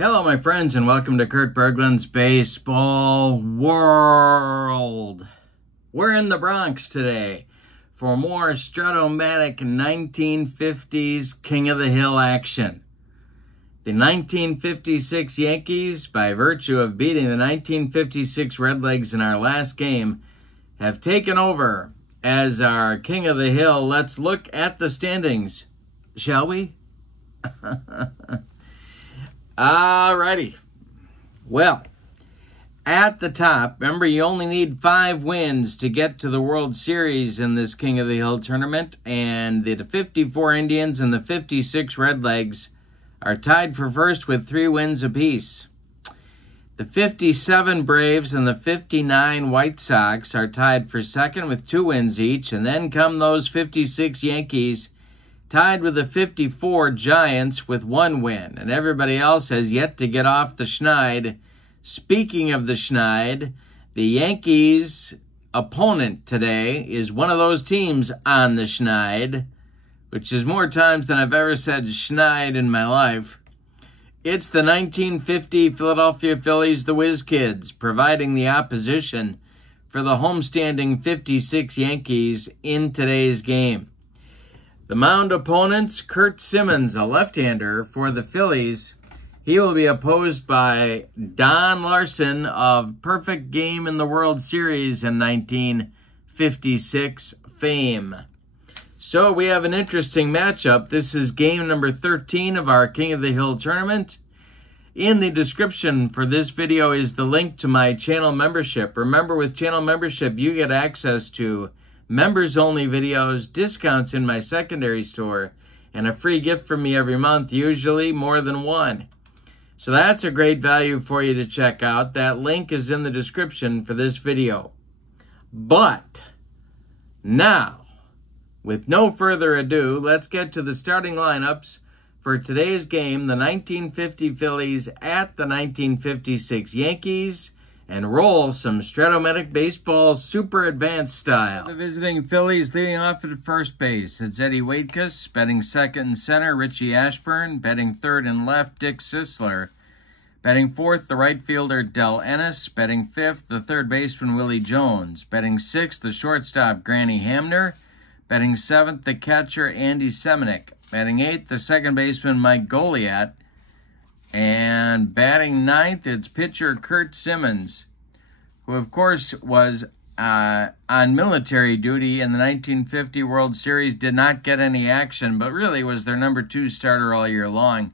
Hello, my friends, and welcome to Kurt Berglund's Baseball World. We're in the Bronx today for more Strat-O-Matic 1950s King of the Hill action. The 1956 Yankees, by virtue of beating the 1956 Redlegs in our last game, have taken over as our King of the Hill. Let's look at the standings, shall we? Alrighty. Well, at the top, remember you only need 5 wins to get to the World Series in this King of the Hill tournament, and the 54 Indians and the 56 Redlegs are tied for first with 3 wins apiece. The 57 Braves and the 59 White Sox are tied for second with 2 wins each, and then come those 56 Yankees tied with the 54 Giants with 1 win, and everybody else has yet to get off the schneid. Speaking of the schneid, the Yankees' opponent today is one of those teams on the schneid, which is more times than I've ever said schneid in my life. It's the 1950 Philadelphia Phillies, the Whiz Kids, providing the opposition for the homestanding 56 Yankees in today's game. The mound opponents, Curt Simmons, a left-hander for the Phillies. He will be opposed by Don Larson of Perfect Game in the World Series in 1956 fame. So we have an interesting matchup. This is game number 13 of our King of the Hill tournament. In the description for this video is the link to my channel membership. Remember, with channel membership, you get access to members-only videos, discounts in my secondary store, and a free gift from me every month, usually more than one. So that's a great value for you to check out. That link is in the description for this video. But now, with no further ado, let's get to the starting lineups for today's game, the 1950 Phillies at the 1956 Yankees, and roll some Strat-O-Matic baseball super advanced style. The visiting Phillies leading off at first base. It's Eddie Waitkus. Batting second and center, Richie Ashburn. Batting third and left, Dick Sisler. Batting fourth, the right fielder, Del Ennis. Batting fifth, the third baseman, Willie Jones. Batting sixth, the shortstop, Granny Hamner. Batting seventh, the catcher, Andy Semenuk. Batting eighth, the second baseman, Mike Goliat. And batting ninth, it's pitcher Curt Simmons, who of course was on military duty in the 1950 World Series, did not get any action, but really was their number 2 starter all year long.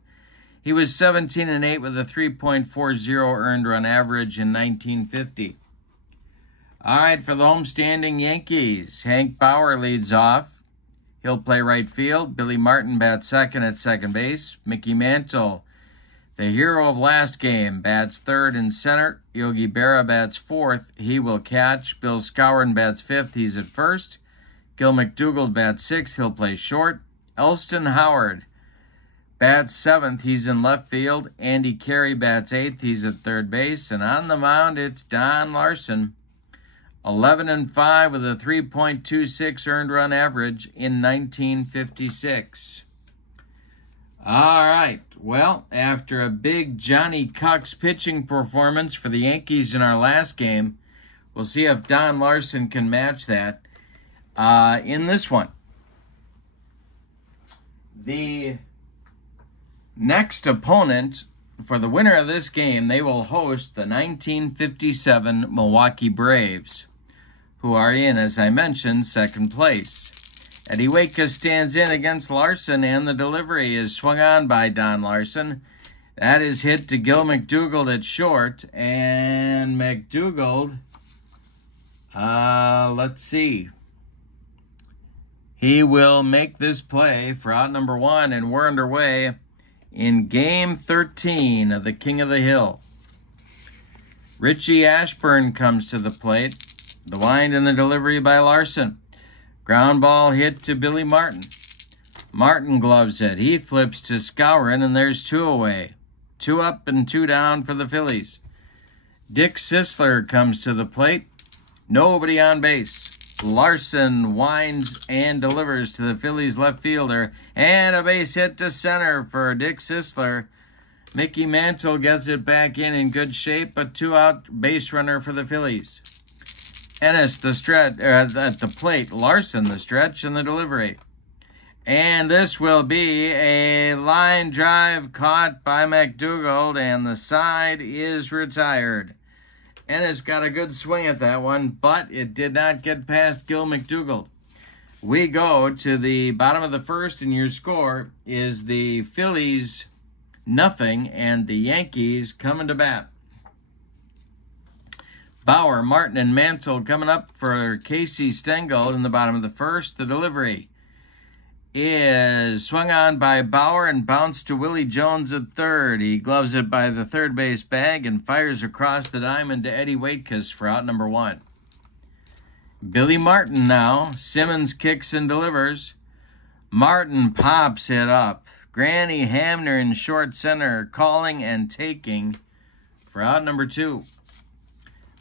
He was 17-8 with a 3.40 earned run average in 1950. All right, for the homestanding Yankees, Hank Bauer leads off. He'll play right field. Billy Martin bats second at second base. Mickey Mantle, the hero of last game, bats third and center. Yogi Berra bats fourth. He will catch. Bill Skowron bats fifth. He's at first. Gil McDougald bats sixth. He'll play short. Elston Howard bats seventh. He's in left field. Andy Carey bats eighth. He's at third base. And on the mound, it's Don Larson, 11-5 with a 3.26 earned run average in 1956. All right, well, after a big Johnny Cucks pitching performance for the Yankees in our last game, we'll see if Don Larson can match that in this one. The next opponent for the winner of this game, they will host the 1957 Milwaukee Braves, who are in, as I mentioned, second place. Eddie Waitkus stands in against Larson, and the delivery is swung on by Don Larson. That is hit to Gil McDougald at short, and McDougald, let's see. He will make this play for out number 1, and we're underway in Game 13 of the King of the Hill. Richie Ashburn comes to the plate. The wind and the delivery by Larson. Ground ball hit to Billy Martin. Martin gloves it. He flips to Skowron, and there's 2 away. 2 up and 2 down for the Phillies. Dick Sisler comes to the plate. Nobody on base. Larson winds and delivers to the Phillies left fielder, and a base hit to center for Dick Sisler. Mickey Mantle gets it back in good shape, but 2-out base runner for the Phillies. Ennis the stretch at the plate. Larson the stretch and the delivery. And this will be a line drive caught by McDougald, and the side is retired. Ennis got a good swing at that one, but it did not get past Gil McDougald. We go to the bottom of the first, and your score is the Phillies 0 and the Yankees coming to bat. Bauer, Martin, and Mantle coming up for Casey Stengel in the bottom of the first. The delivery is swung on by Bauer and bounced to Willie Jones at third. He gloves it by the third base bag and fires across the diamond to Eddie Waitkus for out number 1. Billy Martin now. Simmons kicks and delivers. Martin pops it up. Granny Hamner in short center, calling and taking for out number 2.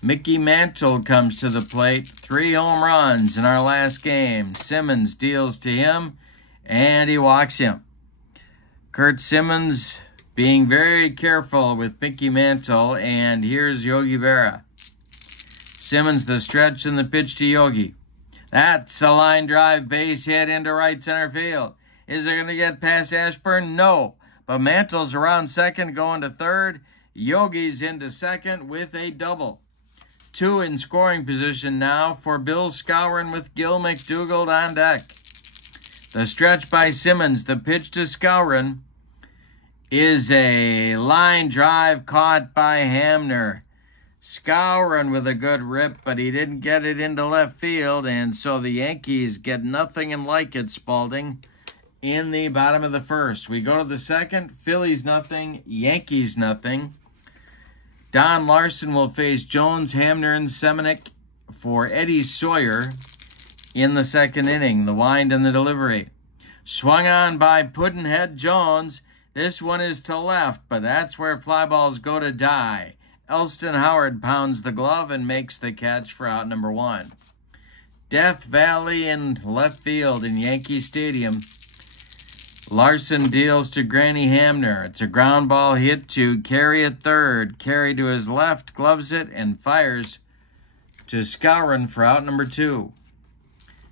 Mickey Mantle comes to the plate. 3 home runs in our last game. Simmons deals to him, and he walks him. Kurt Simmons being very careful with Mickey Mantle, and here's Yogi Berra. Simmons the stretch and the pitch to Yogi. That's a line drive base hit into right center field. Is it going to get past Ashburn? No. But Mantle's around second, going to third. Yogi's into second with a double. 2 in scoring position now for Bill Skowron with Gil McDougald on deck. The stretch by Simmons, the pitch to Skowron is a line drive caught by Hamner. Skowron with a good rip, but he didn't get it into left field, and so the Yankees get nothing and like it, Spalding, in the bottom of the first. We go to the second. Phillies 0, Yankees 0. Don Larson will face Jones, Hamner, and Semenick for Eddie Sawyer in the second inning. The wind and the delivery. Swung on by Puddinhead Jones. This one is to left, but that's where fly balls go to die. Elston Howard pounds the glove and makes the catch for out number 1. Death Valley in left field in Yankee Stadium. Larson deals to Granny Hamner. It's a ground ball hit to Carey at third. Carey to his left, gloves it, and fires to Skowron for out number 2.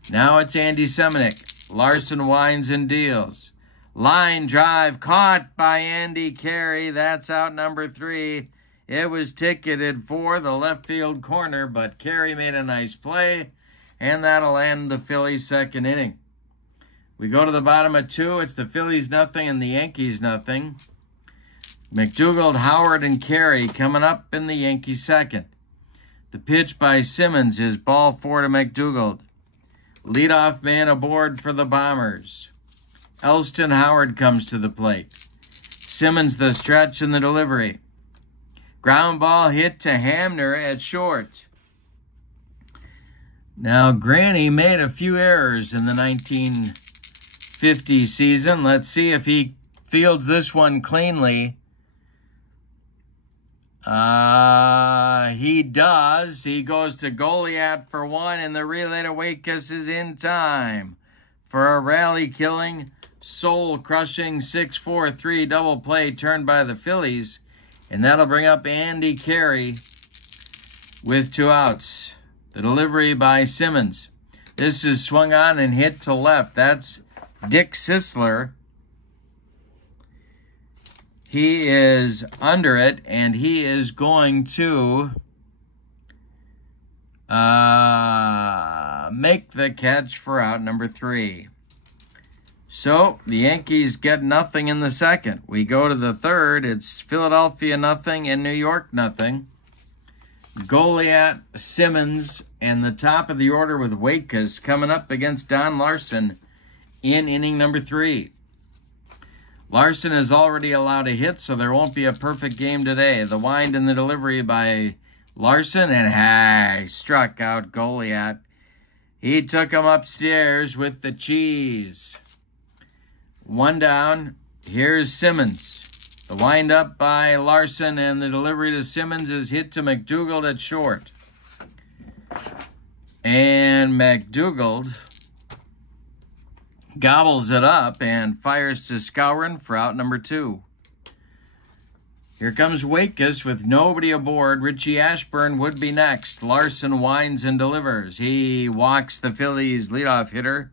Now it's Andy Semenick. Larson winds and deals. Line drive caught by Andy Carey. That's out number 3. It was ticketed for the left field corner, but Carey made a nice play, and that'll end the Phillies' second inning. We go to the bottom of 2. It's the Phillies 0 and the Yankees 0. McDougald, Howard, and Carey coming up in the Yankees' second. The pitch by Simmons is ball 4 to McDougald. Leadoff man aboard for the Bombers. Elston Howard comes to the plate. Simmons the stretch and the delivery. Ground ball hit to Hamner at short. Now, Granny made a few errors in the 1950 season. Let's see if he fields this one cleanly. He does. He goes to Goliath for 1, and the relay to Waitkus is in time for a rally-killing, soul-crushing 6-4-3 double play turned by the Phillies, and that'll bring up Andy Carey with 2 outs. The delivery by Simmons. This is swung on and hit to left. That's Dick Sisler. He is under it, and he is going to make the catch for out number 3. So the Yankees get nothing in the second. We go to the third. It's Philadelphia 0 and New York 0. Goliath, Simmons, and the top of the order with Waitkus coming up against Don Larson in inning number 3. Larson has already allowed a hit, so there won't be a perfect game today. The wind and the delivery by Larson, and struck out Goliath. He took him upstairs with the cheese. 1 down. Here's Simmons. The wind up by Larson, and the delivery to Simmons is hit to McDougald at short. And McDougald gobbles it up and fires to Skowron for out number 2. Here comes Wakus with nobody aboard. Richie Ashburn would be next. Larson winds and delivers. He walks the Phillies leadoff hitter.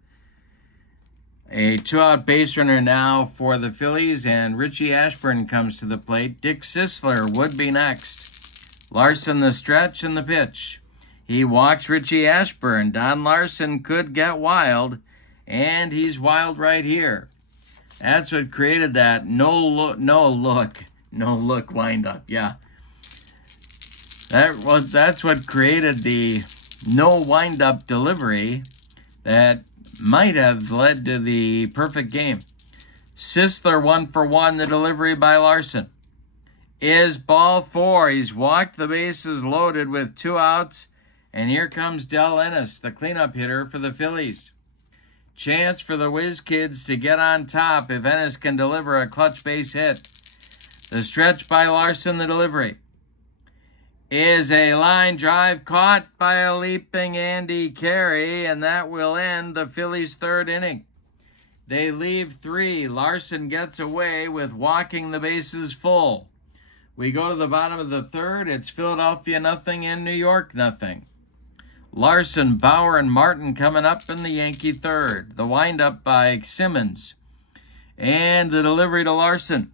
A 2-out base runner now for the Phillies, and Richie Ashburn comes to the plate. Dick Sisler would be next. Larson the stretch and the pitch. He walks Richie Ashburn. Don Larson could get wild, and he's wild right here. That's what created that no look windup. Yeah, that's what created the no windup delivery that might have led to the perfect game. Sisler 1-for-1. The delivery by Larson is ball 4. He's walked the bases loaded with 2 outs, and here comes Del Ennis, the cleanup hitter for the Phillies. Chance for the Whiz Kids to get on top if Ennis can deliver a clutch base hit. The stretch by Larson, the delivery, is a line drive caught by a leaping Andy Carey, and that will end the Phillies' 3rd inning. They leave 3. Larson gets away with walking the bases full. We go to the bottom of the 3rd. It's Philadelphia nothing and New York nothing. Larson, Bauer, and Martin coming up in the Yankee 3rd. The windup by Simmons. And the delivery to Larson.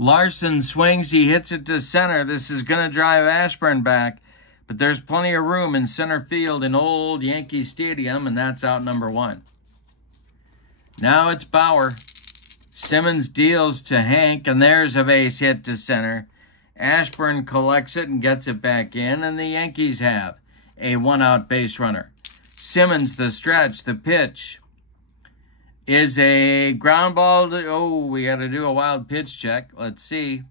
Larson swings. He hits it to center. This is going to drive Ashburn back. But there's plenty of room in center field in old Yankee Stadium, and that's out number 1. Now it's Bauer. Simmons deals to Hank, and there's a base hit to center. Ashburn collects it and gets it back in, and the Yankees have a 1-out base runner. Simmons, the stretch, the pitch is a ground ball. We got to do a wild pitch check. Let's see.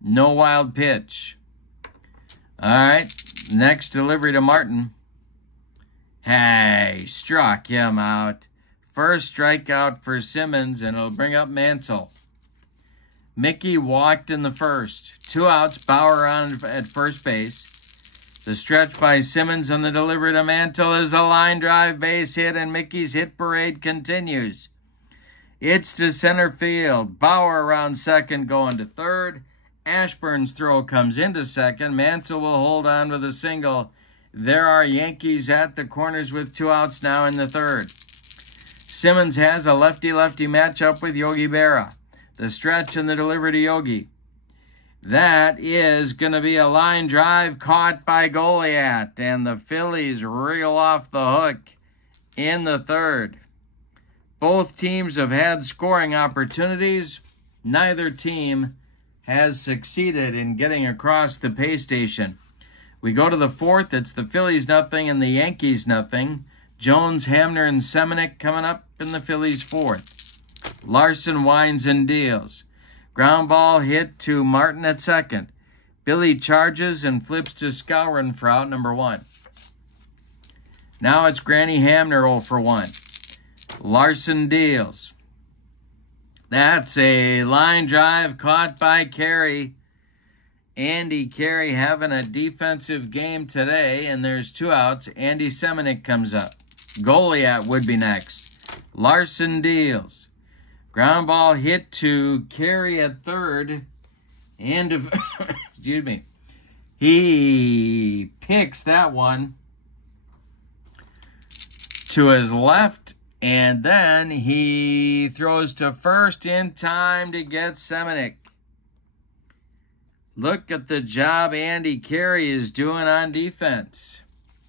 No wild pitch. All right, next delivery to Martin. Hey, struck him out. First strikeout for Simmons, and it'll bring up Mansell. Mickey walked in the first. 2 outs, Bauer on at first base. The stretch by Simmons and the delivery to Mantle is a line drive base hit, and Mickey's hit parade continues. It's to center field. Bauer around second going to third. Ashburn's throw comes into second. Mantle will hold on with a single. There are Yankees at the corners with 2 outs now in the 3rd. Simmons has a lefty-lefty matchup with Yogi Berra. The stretch and the delivery to Yogi. That is going to be a line drive caught by Goliath, and the Phillies reel off the hook in the 3rd. Both teams have had scoring opportunities. Neither team has succeeded in getting across the pay station. We go to the 4th. It's the Phillies nothing and the Yankees nothing. Jones, Hamner, and Semenick coming up in the Phillies 4th. Larson winds and deals. Ground ball hit to Martin at second. Billy charges and flips to Skowron for out number 1. Now it's Granny Hamner 0-for-1. Larson deals. That's a line drive caught by Carey. Andy Carey having a defensive game today, and there's 2 outs. Andy Semenick comes up. Goliath would be next. Larson deals. Ground ball hit to Carey at third. And, excuse me, he picks that one to his left, and then he throws to first in time to get Semenick. Look at the job Andy Carey is doing on defense.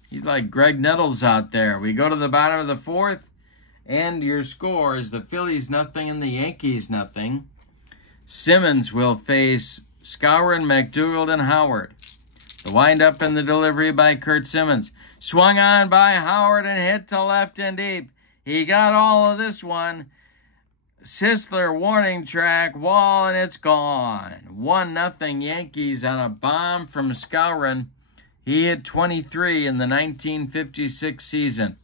He's like Greg Nettles out there. We go to the bottom of the 4th, and your score is the Phillies nothing and the Yankees nothing. Simmons will face Skowron, McDougald, and Howard. The windup and the delivery by Kurt Simmons. Swung on by Howard and hit to left and deep. He got all of this one. Sisler warning track, wall, and it's gone. 1-0 Yankees on a bomb from Skowron. He hit 23 in the 1956 season.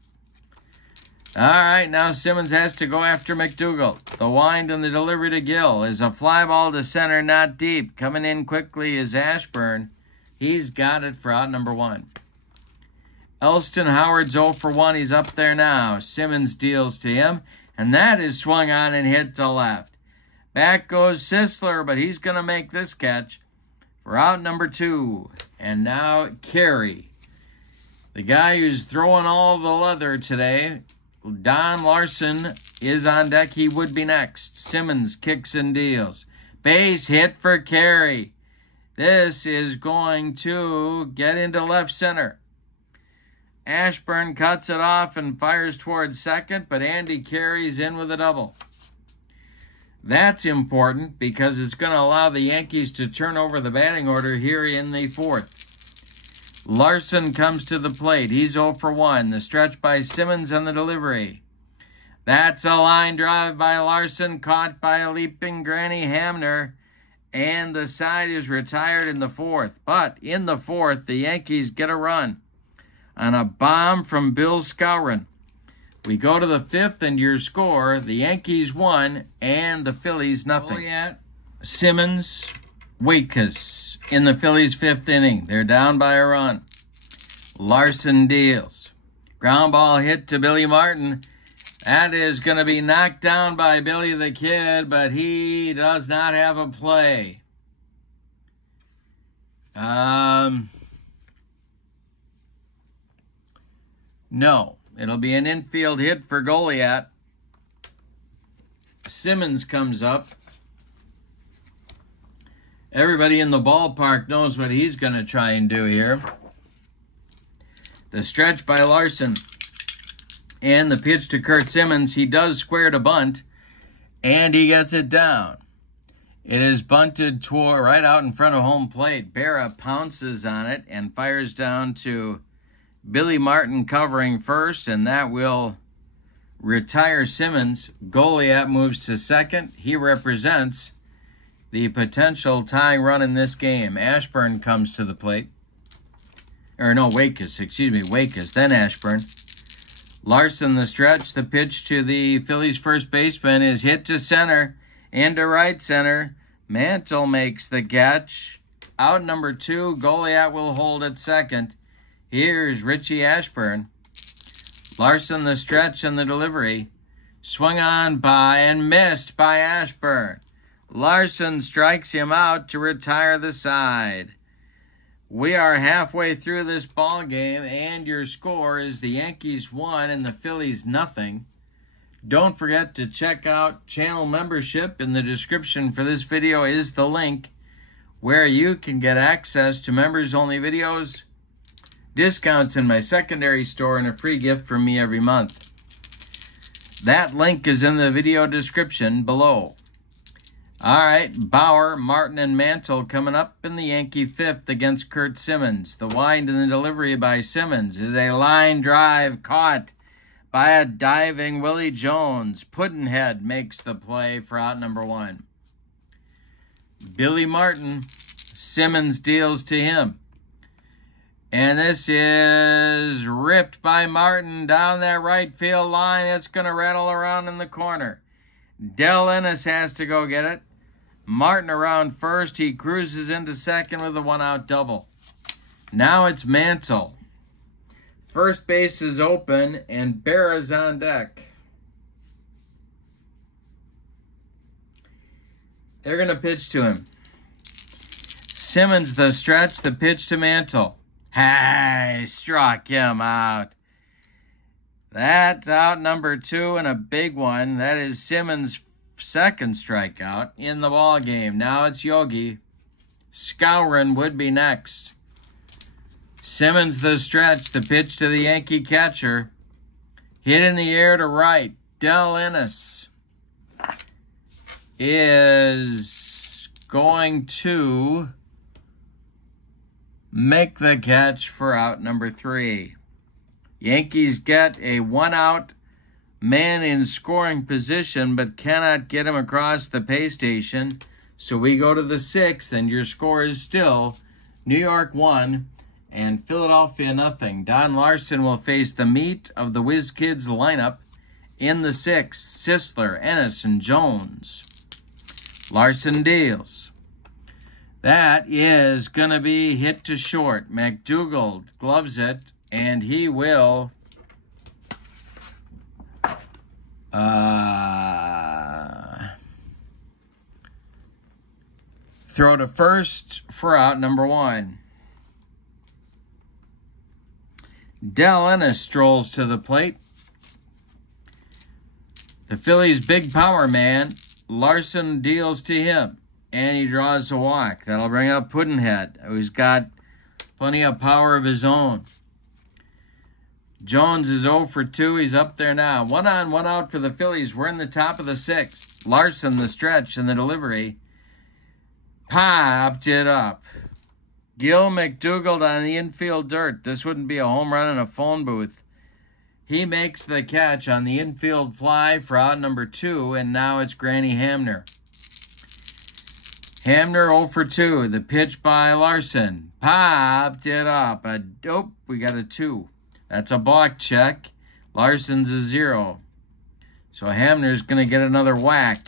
All right, now Simmons has to go after McDougald. The wind and the delivery to Gill is a fly ball to center, not deep. Coming in quickly is Ashburn. He's got it for out number 1. Elston Howard's 0-for-1. He's up there now. Simmons deals to him, and that is swung on and hit to left. Back goes Sisler, but he's going to make this catch for out number 2. And now Carey, the guy who's throwing all the leather today. Don Larson is on deck. He would be next. Simmons kicks and deals. Base hit for Carey. This is going to get into left center. Ashburn cuts it off and fires towards second, but Andy Carey's in with a double. That's important because it's going to allow the Yankees to turn over the batting order here in the 4th. Larson comes to the plate. He's 0 for 1. The stretch by Simmons on the delivery. That's a line drive by Larson, caught by a leaping Granny Hamner, and the side is retired in the 4th. But in the 4th, the Yankees get a run on a bomb from Bill Skowron. We go to the 5th, and your score, the Yankees 1 and the Phillies nothing. Simmons, Waitkus in the Phillies' 5th inning. They're down by a run. Larson deals. Ground ball hit to Billy Martin. That is going to be knocked down by Billy the Kid, but he does not have a play. No. It'll be an infield hit for Goliath. Simmons comes up. Everybody in the ballpark knows what he's going to try and do here. The stretch by Larson. And the pitch to Curt Simmons. He does square to bunt. And he gets it down. It is bunted toward right out in front of home plate. Berra pounces on it and fires down to Billy Martin covering first, and that will retire Simmons. Goliath moves to second. He represents the potential tying run in this game. Ashburn comes to the plate. Or no, Waitkus, excuse me, Waitkus, then Ashburn. Larson the stretch. The pitch to the Phillies first baseman is hit to center, into right center. Mantle makes the catch. Out number 2, Goliath will hold at second. Here's Richie Ashburn. Larson the stretch and the delivery. Swung on by and missed by Ashburn. Larson strikes him out to retire the side. We are halfway through this ball game, and your score is the Yankees 1 and the Phillies nothing. Don't forget to check out channel membership. In the description for this video is the link where you can get access to members-only videos, discounts in my secondary store, and a free gift from me every month. That link is in the video description below. All right, Bauer, Martin, and Mantle coming up in the Yankee 5th against Curt Simmons. The wind and the delivery by Simmons is a line drive caught by a diving Willie Jones. Puddinhead makes the play for out number 1. Billy Martin, Simmons deals to him. And this is ripped by Martin down that right field line. It's going to rattle around in the corner. Del Ennis has to go get it. Martin around first. He cruises into second with a 1-out double. Now it's Mantle. First base is open, and Berra's on deck. They're going to pitch to him. Simmons the stretch, the pitch to Mantle. Hey, struck him out. That's out number 2 and a big one. That is Simmons' second strikeout in the ball game. Now it's Yogi. Skowron would be next. Simmons the stretch, the pitch to the Yankee catcher. Hit in the air to right. Del Ennis is going to make the catch for out number 3. Yankees get a 1-out man in scoring position, but cannot get him across the pay station. So we go to the 6th, and your score is still New York 1 and Philadelphia nothing. Don Larson will face the meat of the Whiz Kids lineup in the 6th. Sisler, Ennis, and Jones. Larson deals. That is going to be hit to short. McDougald gloves it, and he will Throw to first for out number 1. Del Ennis strolls to the plate. The Phillies' big power man, Larson, deals to him, and he draws a walk. That'll bring up Puddinhead, who's got plenty of power of his own. Jones is 0 for 2. He's up there now. 1 on, 1 out for the Phillies. We're in the top of the 6th. Larson, the stretch and the delivery. Popped it up. Gil McDougald on the infield dirt. This wouldn't be a home run in a phone booth. He makes the catch on the infield fly for out number 2, and now it's Granny Hamner. Hamner 0 for 2. The pitch by Larson. Popped it up. We got a 2. That's a balk check. Larson's a 0. So Hamner's going to get another whack.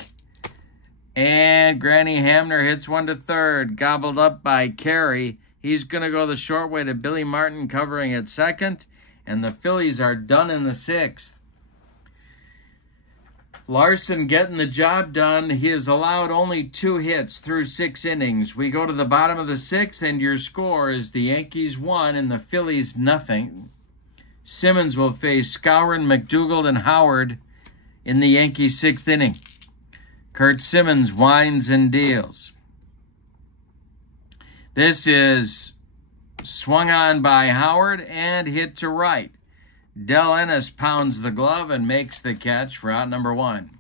And Granny Hamner hits one to third. Gobbled up by Carey. He's going to go the short way to Billy Martin covering at second. And the Phillies are done in the 6th. Larson getting the job done. He has allowed only 2 hits through 6 innings. We go to the bottom of the 6th, and your score is the Yankees 1 and the Phillies nothing. Simmons will face Skowron, McDougald, and Howard in the Yankees' 6th inning. Kurt Simmons winds and deals. This is swung on by Howard and hit to right. Del Ennis pounds the glove and makes the catch for out number 1.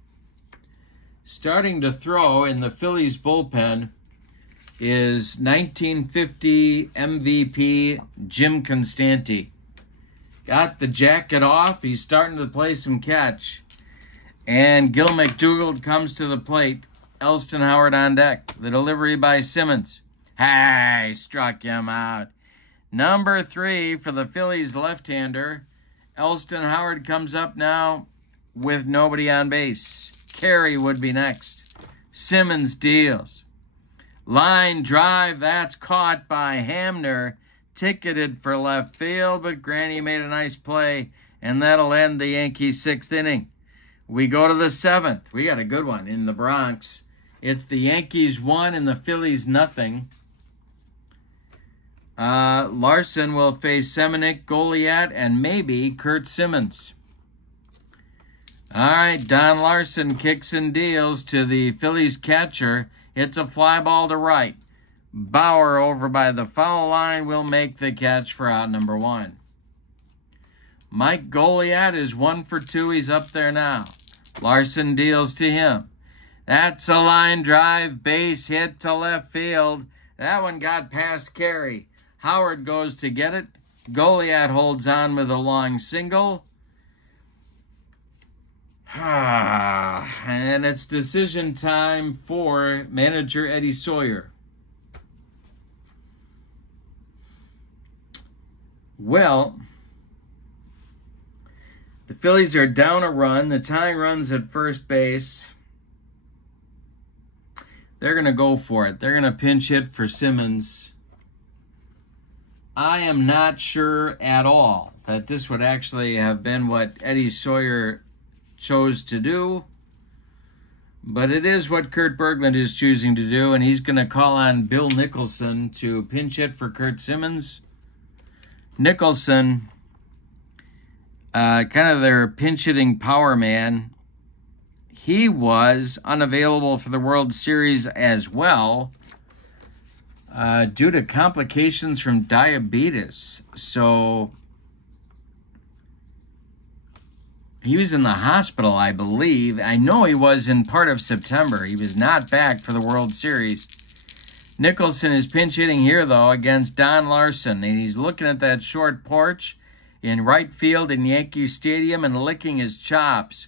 Starting to throw in the Phillies bullpen is 1950 MVP Jim Constanti. Got the jacket off. He's starting to play some catch. And Gil McDougald comes to the plate. Elston Howard on deck. The delivery by Simmons. Hey, struck him out. Number 3 for the Phillies left-hander. Elston Howard comes up now with nobody on base. Carey would be next. Simmons deals. Line drive, that's caught by Hamner. Ticketed for left field, but Granny made a nice play, and that'll end the Yankees' 6th inning. We go to the 7th. We got a good one in the Bronx. It's the Yankees 1 and the Phillies nothing. Larson will face Seminick, Goliat, and maybe Kurt Simmons. All right, Don Larson kicks and deals to the Phillies catcher. Hits a fly ball to right. Bauer over by the foul line will make the catch for out number 1. Mike Goliat is 1 for 2. He's up there now. Larson deals to him. That's a line drive, base hit to left field. That one got past Carey. Howard goes to get it. Goliat holds on with a long single. And it's decision time for manager Eddie Sawyer. Well, the Phillies are down a run. The tying run's at first base. They're going to go for it. They're going to pinch hit for Simmons. I am not sure at all that this would actually have been what Eddie Sawyer chose to do. But it is what Kurt Berglund is choosing to do, and he's going to call on Bill Nicholson to pinch hit for Kurt Simmons. Nicholson, kind of their pinch-hitting power man, he was unavailable for the World Series as well due to complications from diabetes. So he was in the hospital, I believe. I know he was in part of September. He was not back for the World Series. Nicholson is pinch hitting here, though, against Don Larson, and he's looking at that short porch in right field in Yankee Stadium and licking his chops.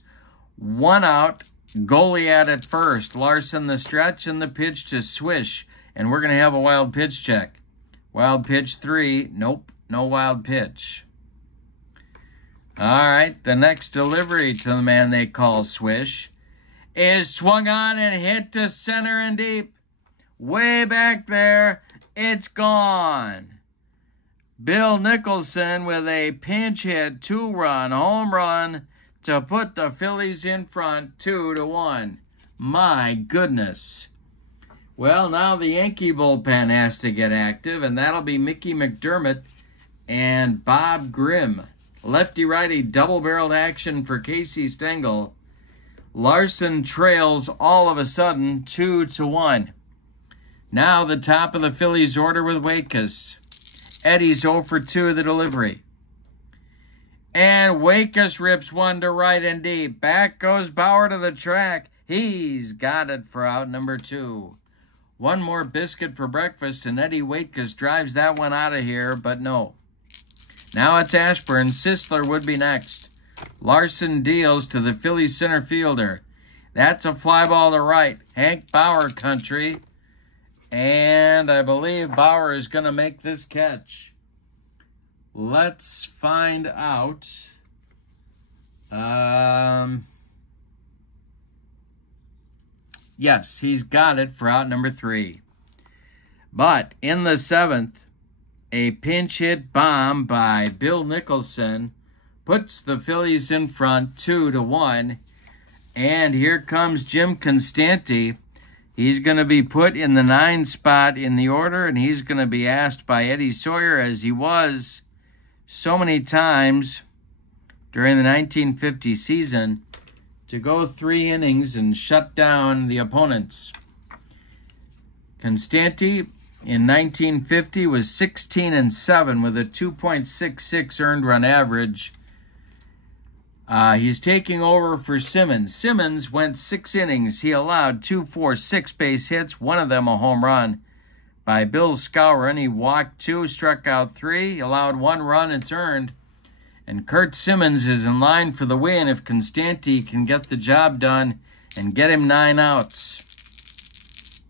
1 out, Goliat at first. Larson the stretch and the pitch to Swish, and we're going to have a wild pitch check. Wild pitch 3. Nope, no wild pitch. All right, the next delivery to the man they call Swish is swung on and hit to center and deep. Way back there, it's gone. Bill Nicholson with a pinch hit 2-run home run to put the Phillies in front 2-1. My goodness. Well, now the Yankee bullpen has to get active, and that'll be Mickey McDermott and Bob Grimm. Lefty-righty double-barreled action for Casey Stengel. Larson trails all of a sudden 2-1. Now the top of the Phillies order with Waitkus. Eddie's 0 for 2 the delivery. And Waitkus rips one to right and deep. Back goes Bauer to the track. He's got it for out number 2. One more biscuit for breakfast, and Eddie Waitkus drives that one out of here, but no. Now it's Ashburn. Sisler would be next. Larson deals to the Phillies center fielder. That's a fly ball to right. Hank Bauer country. And I believe Bauer is going to make this catch. Let's find out. Yes, he's got it for out number 3. But in the 7th, a pinch hit bomb by Bill Nicholson puts the Phillies in front 2-1. And here comes Jim Constanti. He's going to be put in the 9 spot in the order, and he's going to be asked by Eddie Sawyer, as he was so many times during the 1950 season, to go 3 innings and shut down the opponents. Constanti in 1950 was 16-7 with a 2.66 earned run average. He's taking over for Simmons. Simmons went 6 innings. He allowed 2, 4, 6 base hits, one of them a home run by Bill Skowron. He walked 2, struck out 3, allowed 1 run. It's earned. And Curt Simmons is in line for the win if Constanti can get the job done and get him 9 outs.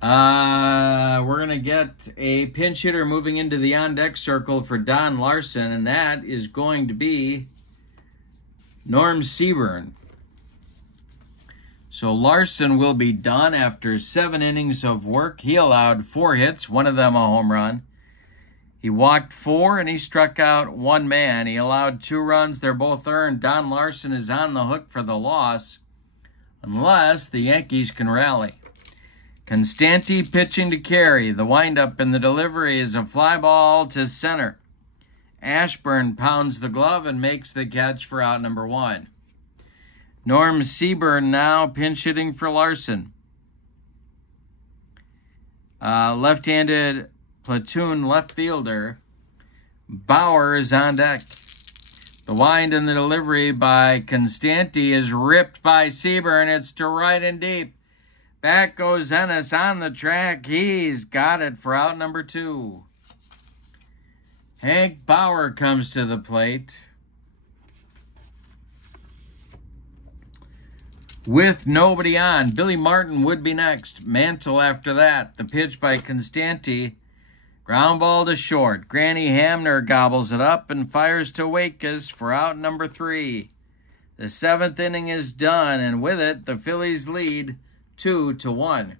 We're going to get a pinch hitter moving into the on-deck circle for Don Larson, and that is going to be Norm Seaburn. So Larson will be done after 7 innings of work. He allowed 4 hits, one of them a home run. He walked 4 and he struck out 1 man. He allowed 2 runs. They're both earned. Don Larson is on the hook for the loss unless the Yankees can rally. Constanti pitching to Carey. The windup in the delivery is a fly ball to center. Ashburn pounds the glove and makes the catch for out number 1. Norm Seaburn now pinch hitting for Larson. Left-handed platoon left fielder. Bauer is on deck. The wind in the delivery by Constanti is ripped by Seaburn. It's to right and deep. Back goes Ennis on the track. He's got it for out number 2. Hank Bauer comes to the plate with nobody on. Billy Martin would be next. Mantle after that. The pitch by Constanti. Ground ball to short. Granny Hamner gobbles it up and fires to Waitkus for out number 3. The 7th inning is done, and with it, the Phillies lead 2-1.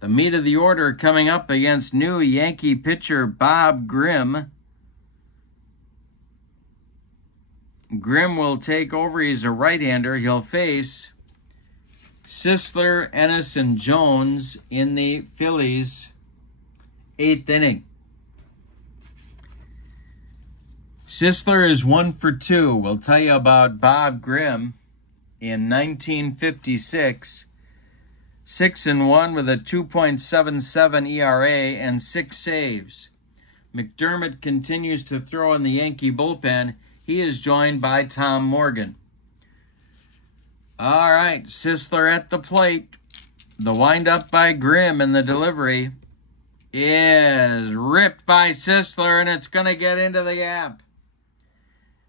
The meat of the order coming up against new Yankee pitcher Bob Grimm. Grimm will take over. He's a right-hander. He'll face Sisler, Ennis, and Jones in the Phillies' 8th inning. Sisler is 1 for 2. We'll tell you about Bob Grimm in 1956. 6-1 with a 2.77 ERA and 6 saves. McDermott continues to throw in the Yankee bullpen. He is joined by Tom Morgan. All right, Sisler at the plate. The windup by Grimm and the delivery is ripped by Sisler, and it's going to get into the gap.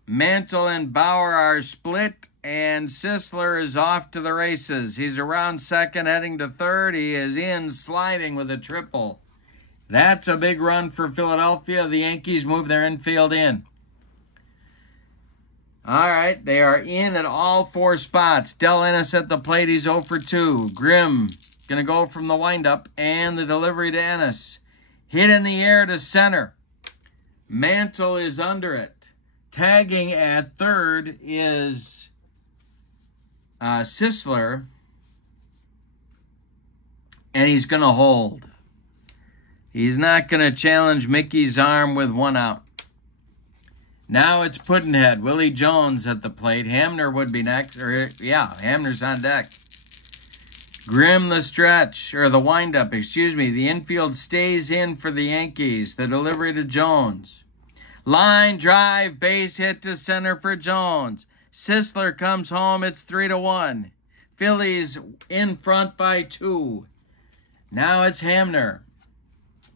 Mantle and Bauer are split, and Sisler is off to the races. He's around second, heading to third. He is in, sliding with a triple. That's a big run for Philadelphia. The Yankees move their infield in. All right, they are in at all 4 spots. Del Ennis at the plate. He's 0 for 2. Grimm going to go from the windup and the delivery to Ennis. Hit in the air to center. Mantle is under it. Tagging at third is Sisler. and he's going to hold. He's not going to challenge Mickey's arm with 1 out. Now it's Puddinhead. Willie Jones at the plate. Hamner would be next. Hamner's on deck. Grimm the stretch, or the windup, excuse me. The infield stays in for the Yankees. The delivery to Jones. Line drive, base hit to center for Jones. Sisler comes home. It's 3-1. Phillies in front by 2. Now it's Hamner.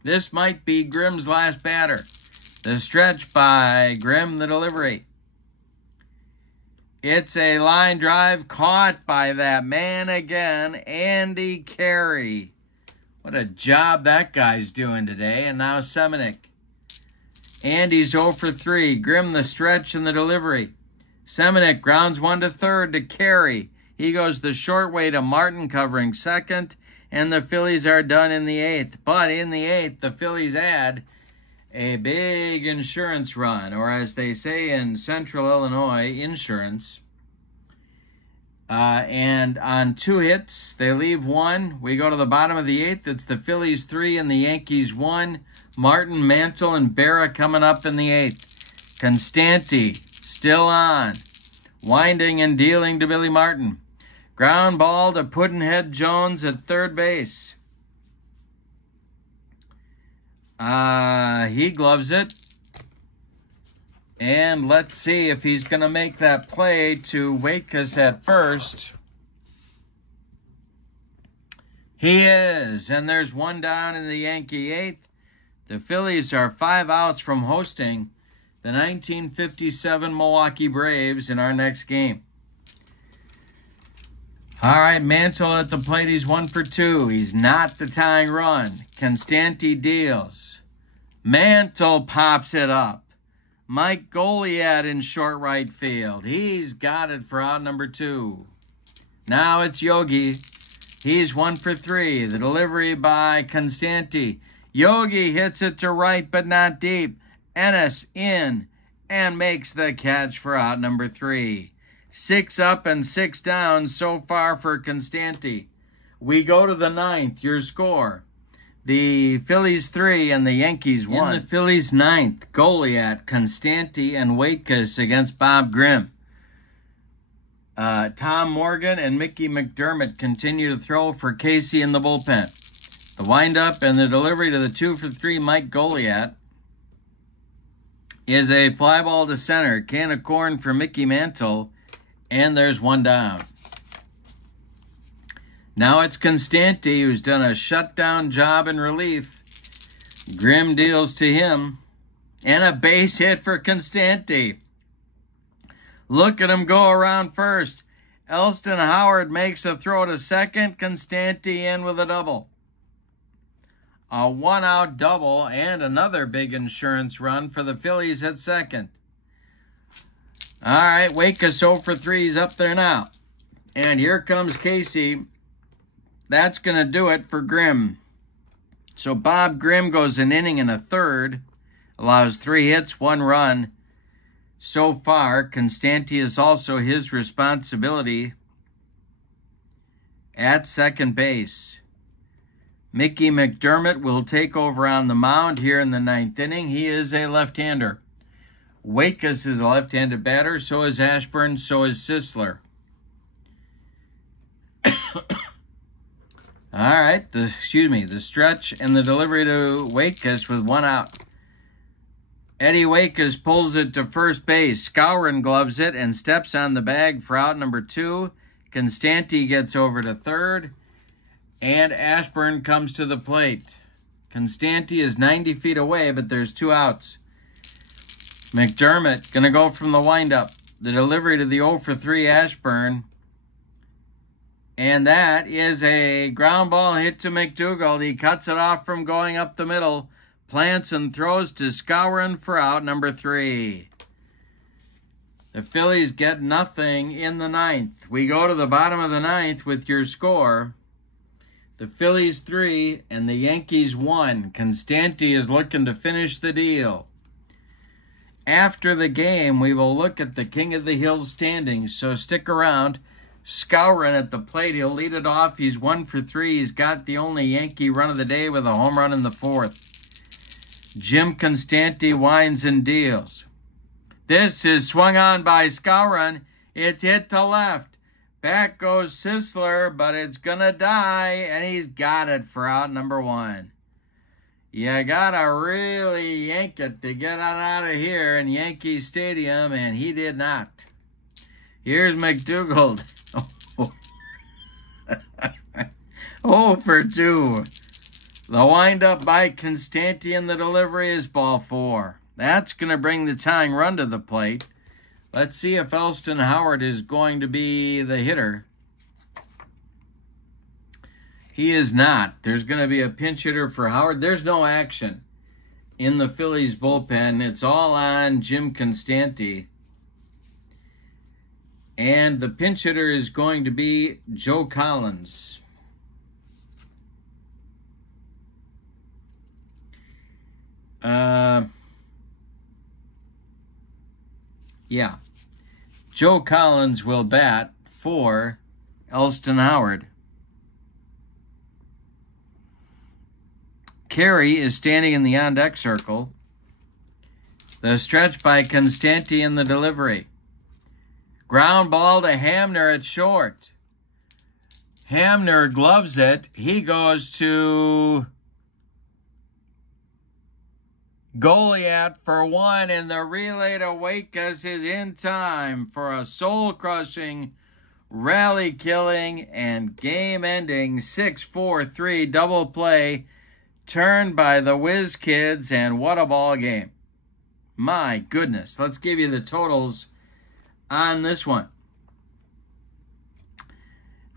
This might be Grimm's last batter. The stretch by Grimm, the delivery. It's a line drive caught by that man again, Andy Carey. What a job that guy's doing today. And now Seminick. Andy's 0 for 3. Grimm the stretch and the delivery. Seminick grounds 1 to third to Carey. He goes the short way to Martin covering second. And the Phillies are done in the 8th. But in the 8th, the Phillies add a big insurance run, or as they say in Central Illinois, insurance. And on 2 hits, they leave 1. We go to the bottom of the 8th. It's the Phillies 3 and the Yankees 1. Martin, Mantle, and Berra coming up in the 8th. Constanti still on. Winding and dealing to Billy Martin. Ground ball to Puddinhead Jones at third base. He gloves it. And let's see if he's going to make that play to Waitkus at first. He is. And there's 1 down in the Yankee 8th. The Phillies are 5 outs from hosting the 1957 Milwaukee Braves in our next game. All right, Mantle at the plate. He's 1 for 2. He's not the tying run. Constanti deals. Mantle pops it up. Mike Goliad in short right field. He's got it for out number 2. Now it's Yogi. He's 1 for 3. The delivery by Constanti. Yogi hits it to right, but not deep. Ennis in and makes the catch for out number 3. 6 up and 6 down so far for Constanti. We go to the 9th. Your score. The Phillies 3 and the Yankees 1. In the Phillies 9th, Goliat, Constanti, and Waitkus against Bob Grimm. Tom Morgan and Mickey McDermott continue to throw for Casey in the bullpen. The windup and the delivery to the 2 for 3 Mike Goliat is a fly ball to center. Can of corn for Mickey Mantle, and there's 1 down. Now it's Constanti, who's done a shutdown job in relief. Grimm deals to him. And a base hit for Constanti. Look at him go around first. Elston Howard makes a throw to second. Constanti in with a double. A 1-out double and another big insurance run for the Phillies at second. All right, Waitkus 0 for 3. He's up there now. And here comes Casey. That's going to do it for Grimm. So Bob Grimm goes an inning and a third, allows 3 hits, 1 run. So far, Constanti is also his responsibility at second base. Mickey McDermott will take over on the mound here in the 9th inning. He is a left-hander. Waitkus is a left-handed batter. So is Ashburn. So is Sisler. All right, the stretch and the delivery to Waitkus with 1 out. Eddie Waitkus pulls it to first base. Skowron gloves it and steps on the bag for out number 2. Constanti gets over to third, and Ashburn comes to the plate. Constanti is 90 feet away, but there's 2 outs. McDermott going to go from the windup. The delivery to the 0 for 3 Ashburn. And that is a ground ball hit to McDougald. He cuts it off from going up the middle. Plants and throws to Skowron for out number 3. The Phillies get nothing in the 9th. We go to the bottom of the 9th with your score. The Phillies 3 and the Yankees 1. Constanti is looking to finish the deal. After the game, we will look at the King of the Hill standings, so stick around. Skowron at the plate. He'll lead it off. He's 1 for 3. He's got the only Yankee run of the day with a home run in the 4th. Jim Constanti winds and deals. This is swung on by Skowron. It's hit to left. Back goes Sisler, but it's going to die, and he's got it for out number 1. You got to really yank it to get out of here in Yankee Stadium, and he did not. Here's McDougald. Oh for 2. The windup by Constanti and the delivery is ball 4. That's going to bring the tying run to the plate. Let's see if Elston Howard is going to be the hitter. He is not. There's going to be a pinch hitter for Howard. There's no action in the Phillies bullpen. It's all on Jim Constanti. And the pinch hitter is going to be Joe Collins. Yeah. Joe Collins will bat for Elston Howard. Carey is standing in the on-deck circle. The stretch by Constanti in the delivery. Ground ball to Hamner at short. Hamner gloves it. He goes to Goliath for 1, and the relay to Wakas is in time for a soul-crushing, rally-killing, and game-ending 6-4-3 double play turned by the Whiz Kids, and what a ball game. My goodness. Let's give you the totals on this one.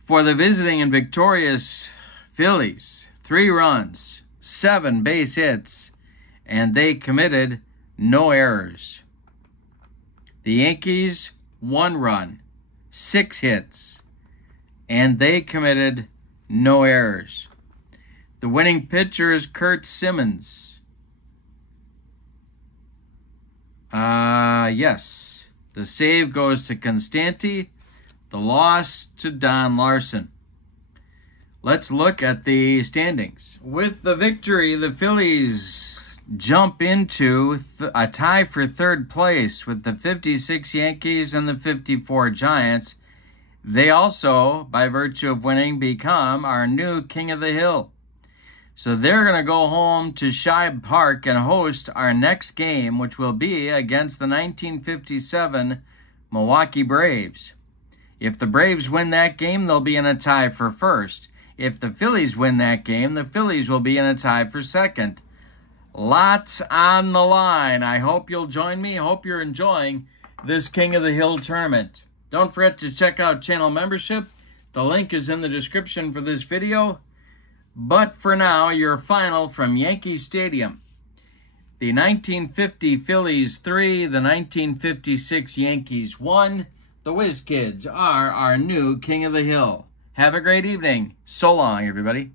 For the visiting and victorious Phillies, 3 runs, 7 base hits, and they committed no errors. The Yankees, 1 run, 6 hits, and they committed no errors. The winning pitcher is Curt Simmons. Yes. The save goes to Constanti. The loss to Don Larson. Let's look at the standings. With the victory, the Phillies jump into a tie for 3rd place with the 56 Yankees and the 54 Giants. They also, by virtue of winning, become our new King of the Hill. So they're going to go home to Shibe Park and host our next game, which will be against the 1957 Milwaukee Braves. If the Braves win that game, they'll be in a tie for 1st. If the Phillies win that game, the Phillies will be in a tie for 2nd. Lots on the line. I hope you'll join me. I hope you're enjoying this King of the Hill tournament. Don't forget to check out channel membership. The link is in the description for this video. But for now, your final from Yankee Stadium. The 1950 Phillies 3, the 1956 Yankees 1. The Whiz Kids are our new King of the Hill. Have a great evening. So long, everybody.